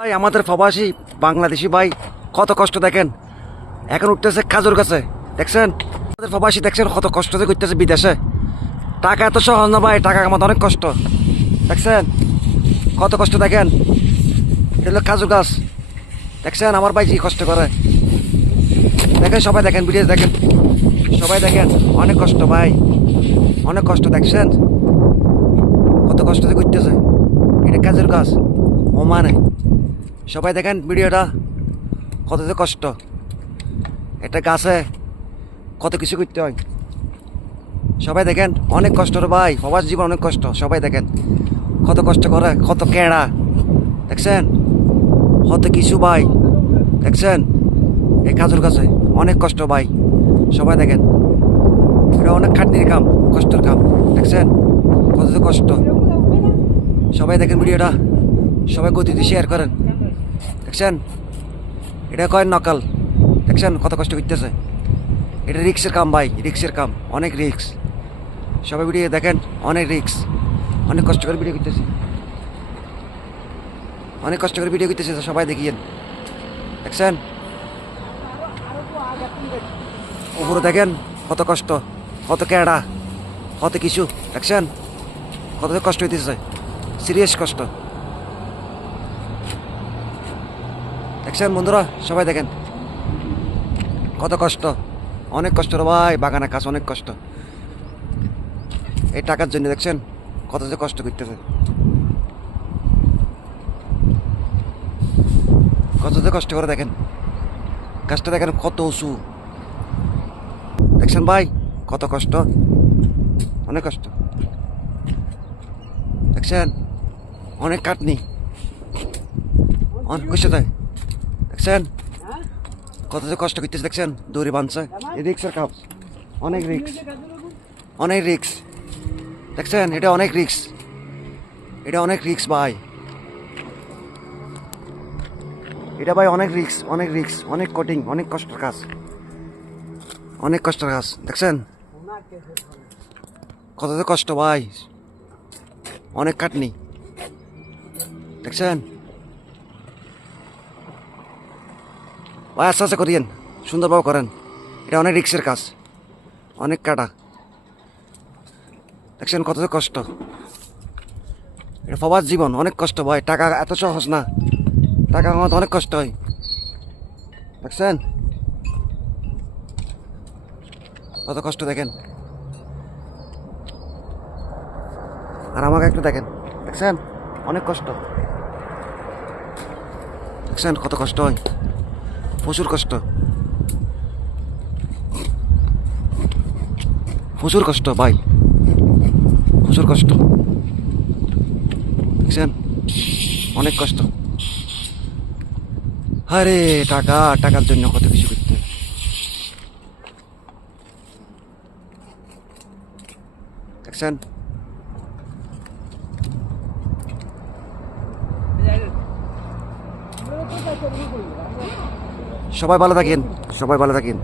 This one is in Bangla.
ভাই আমাদের প্রবাসী বাংলাদেশি ভাই কত কষ্ট দেখেন, এখন উঠতেছে কাজুর কাছে। দেখছেন আমাদের প্রবাসী, দেখছেন কত কষ্ট করতেছে বিদেশে। টাকা এত সহজ না ভাই, টাকা কামাতে অনেক কষ্ট। দেখছেন কত কষ্ট দেখেন, এটা হলো কাজু গাছ। দেখছেন আমার ভাই কি কষ্ট করে, দেখেন সবাই দেখেন, ভিডিও দেখেন, সবাই দেখেন, অনেক কষ্ট ভাই, অনেক কষ্ট। দেখছেন কত কষ্ট করতেছে, এটা কাজের গাছ ও মানে। সবাই দেখেন ভিডিওটা, কত যে কষ্ট। একটা গাছে কত কিছু করতে হয়, সবাই দেখেন অনেক কষ্ট রে ভাই, প্রবাস জীবন অনেক কষ্ট। সবাই দেখেন কত কষ্ট করে, কত কেড়া। দেখছেন কত কিছু ভাই, দেখছেন এই কাজের কাছে অনেক কষ্ট ভাই। সবাই দেখেন এটা অনেক খাটনির কাম, কষ্টের কাম। দেখছেন কত যে কষ্ট। সবাই দেখেন ভিডিওটা, সবাই গতিতে শেয়ার করেন। দেখছেন এটা কয় নকাল, দেখছেন কত কষ্ট করতেছে। এটা রিক্সের কাম ভাই, রিক্সের কাম, অনেক রিক্স। সবাই ভিডিও দেখেন, অনেক রিক্স, অনেক কষ্ট করে ভিডিও করতেছে, অনেক কষ্ট করে ভিডিও করতেছে। সবাই দেখিয়েন, দেখছেন উপরে দেখেন কত কষ্ট, কত কেড়া, কত কিছু। দেখছেন কত কষ্ট হইতেছে, সিরিয়াস কষ্ট। দেখছেন বন্ধুরা, সবাই দেখেন কত কষ্ট, অনেক কষ্ট রে ভাই। বাগানের কাজ অনেক কষ্ট, এই টাকার জন্য। দেখছেন কত যে কষ্ট করতেছে, কত যে কষ্ট করে। দেখেন গাছটা দেখেন কত উঁচু, দেখছেন ভাই কত কষ্ট, অনেক কষ্ট। দেখছেন অনেক কাটনি, অনেক কষ্ট দেয়। দেখছেন কত যে কষ্ট করতেছে। দেখছেন দড়ি বাঁধছে, এই রিক্সের কাজ, অনেক রিক্স, অনেক রিক্স। দেখছেন এটা অনেক রিক্স, এটা অনেক রিক্স ভাই, এটা ভাই অনেক রিক্স, অনেক রিক্স, অনেক কঠিন, অনেক কষ্টের কাজ, অনেক কষ্টের কাজ। দেখছেন কত যে কষ্ট ভাই, অনেক কাটনি। দেখছেন ভাই আস্তে আস্তে করিয়েন, সুন্দরভাবে করেন। এটা অনেক রিক্সের কাজ, অনেক কাটা। দেখছেন কত যে কষ্ট, এটা প্রবাস জীবন অনেক কষ্ট ভাই। টাকা এত সহজ না, টাকা কামাতে অনেক কষ্ট হয়। দেখছেন কত কষ্ট দেখেন, আর আমাকে একটু দেখেন। দেখছেন অনেক কষ্ট, দেখছেন কত কষ্ট হয়, প্রচুর কষ্ট, প্রচুর কষ্ট ভাই, প্রচুর কষ্ট। দেখছেন অনেক কষ্ট। আরে টাকা, টাকার জন্য কত কিছু করতে। দেখছেন সবাই ভালো থাকেন, সবাই ভালো থাকেন।